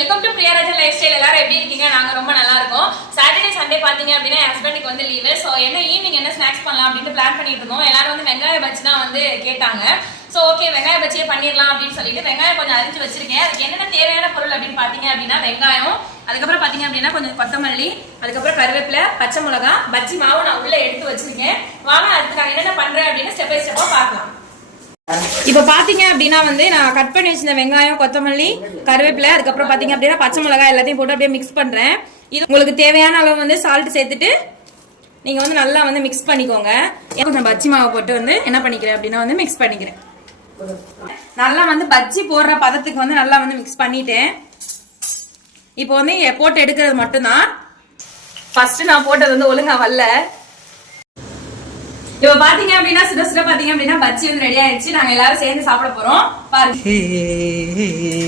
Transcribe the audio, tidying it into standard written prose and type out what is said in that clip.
Welcome to Priyaraja lifestyle. எல்லாரும் எப்படி இருக்கீங்க? நாங்க ரொம்ப நல்லா இருக்கோம். சாட்டர்டே சண்டே பாத்தீங்க அப்படின்னா ஹஸ்பண்டுக்கு வந்து லீவு. ஸோ என்ன ஈவினிங் என்ன ஸ்நாக்ஸ் பண்ணலாம் அப்படின்னு பிளான் பண்ணிட்டு இருந்தோம். எல்லாரும் வந்து வெங்காய பஜ்ஜி தான் வந்து கேட்டாங்க. ஸோ ஓகே வெங்காய பஜ்ஜியே பண்ணிடலாம் அப்படின்னு சொல்லிட்டு வெங்காயம் கொஞ்சம் அரிஞ்சு வச்சிருக்கேன். அதுக்கு என்னென்ன தேவையான பொருள் அப்படின்னு பாத்தீங்க அப்படின்னா வெங்காயம், அதுக்கப்புறம் பாத்தீங்க அப்படின்னா கொஞ்சம் கொத்தமல்லி, அதுக்கப்புறம் கருவேப்பிலை, பச்சை மிளகா, பஜ்ஜி மாவு நான் உள்ள எடுத்து வச்சிருக்கேன். வாங்க அதுக்கு நான் என்னென்ன பண்றேன் அப்படின்னு ஸ்டெப் பை ஸ்டெப்பா பார்க்கலாம். இப்ப பாத்தீங்க அப்படின்னா வந்து நான் கட் பண்ணி வச்சிருந்த வெங்காயம், கொத்தமல்லி, கருவேப்பிலை, அதுக்கப்புறம் பாத்தீங்க அப்படின்னா பச்சை மிளகாய் எல்லாத்தையும் போட்டு அப்படியே மிக்ஸ் பண்றேன். இது உங்களுக்கு தேவையான அளவு வந்து சால்ட் சேர்த்துட்டு நீங்க வந்து நல்லா வந்து மிக்ஸ் பண்ணிக்கோங்க. கொஞ்சம் பஜ்ஜி மாவை போட்டு வந்து என்ன பண்ணிக்கிறேன் அப்படின்னா வந்து மிக்ஸ் பண்ணிக்கிறேன். நல்லா வந்து பஜ்ஜி போடுற பதத்துக்கு வந்து நல்லா வந்து மிக்ஸ் பண்ணிட்டேன். இப்போ வந்து போட்டு எடுக்கிறது மட்டும்தான். ஃபர்ஸ்ட் நான் போட்டது வந்து ஒழுங்கா வரல. இப்ப பாத்தீங்க அப்படின்னா சுட சுட பாத்தீங்க அப்படின்னா பஜ்ஜி வந்து ரெடி ஆயிடுச்சு. நாங்க எல்லாரும் சேர்ந்து சாப்பிட போறோம் பாருங்க.